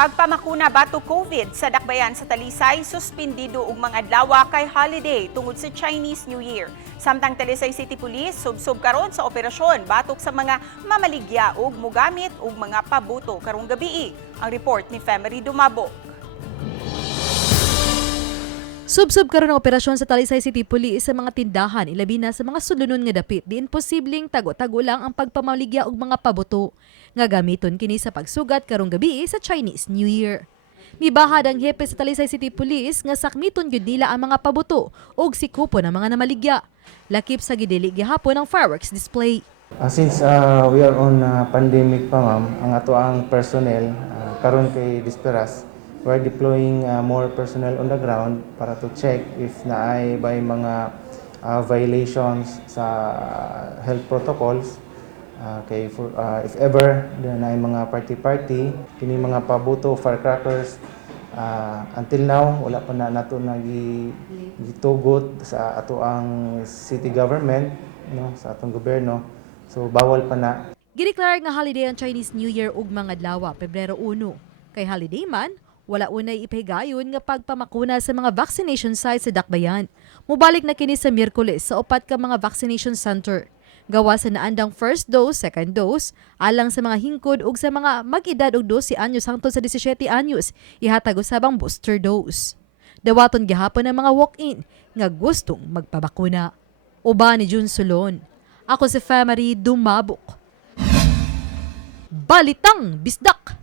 Pagpamakuna bato COVID sa dakbayan sa Talisay, suspindido og mga adlaw kay holiday tungod sa Chinese New Year. Samtang Talisay City Police subsob karon sa operasyon batok sa mga mamaligya ug mogamit og mga pabuto karong gabii. Ang report ni Femery Dumabo. Subsob karon ang operasyon sa Talisay City Police sa mga tindahan, ilabi na sa mga sulunon nga dapit. Di imposibleng tago-tago lang ang pagpamaligya og mga pabuto nga gamiton kini sa pagsugat karong gabi sa Chinese New Year. Mibahad ang hepe sa Talisay City Police nga sakmiton gyud nila ang mga pabuto ug sikupon ang mga namaligya. Lakip sa gidili gihapon ang fireworks display. Since we are on pandemic pa ma'am, ang ato ang personnel karon kay Disperas, we're deploying more personnel on the ground para to check if naay by mga violations sa health protocols. If ever naay mga party kini mga pabuto, firecrackers, until now wala pa na nato gitugot sa ato ang city government, sa atong gobyerno, so bawal pa na. Gideklara nga holiday ang Chinese New Year ug mga adlaw Pebrero 1. Kay holiday man, wala unay ipahigayon nga pagpamakuna sa mga vaccination sites sa dakbayan. Mubalik na kini sa Miyerkules sa upat ka mga vaccination center. Gawa sa naandang first dose, second dose, alang sa mga hingkod ug sa mga mag-edad og 12 anyos hangtod sa 17 anyos, ihatag usabang booster dose. Dawaton gihapon ang mga walk-in nga gustong magpabakuna. Uba ni Jun Solon. Ako si Femery Dumabok. Balitang Bisdak.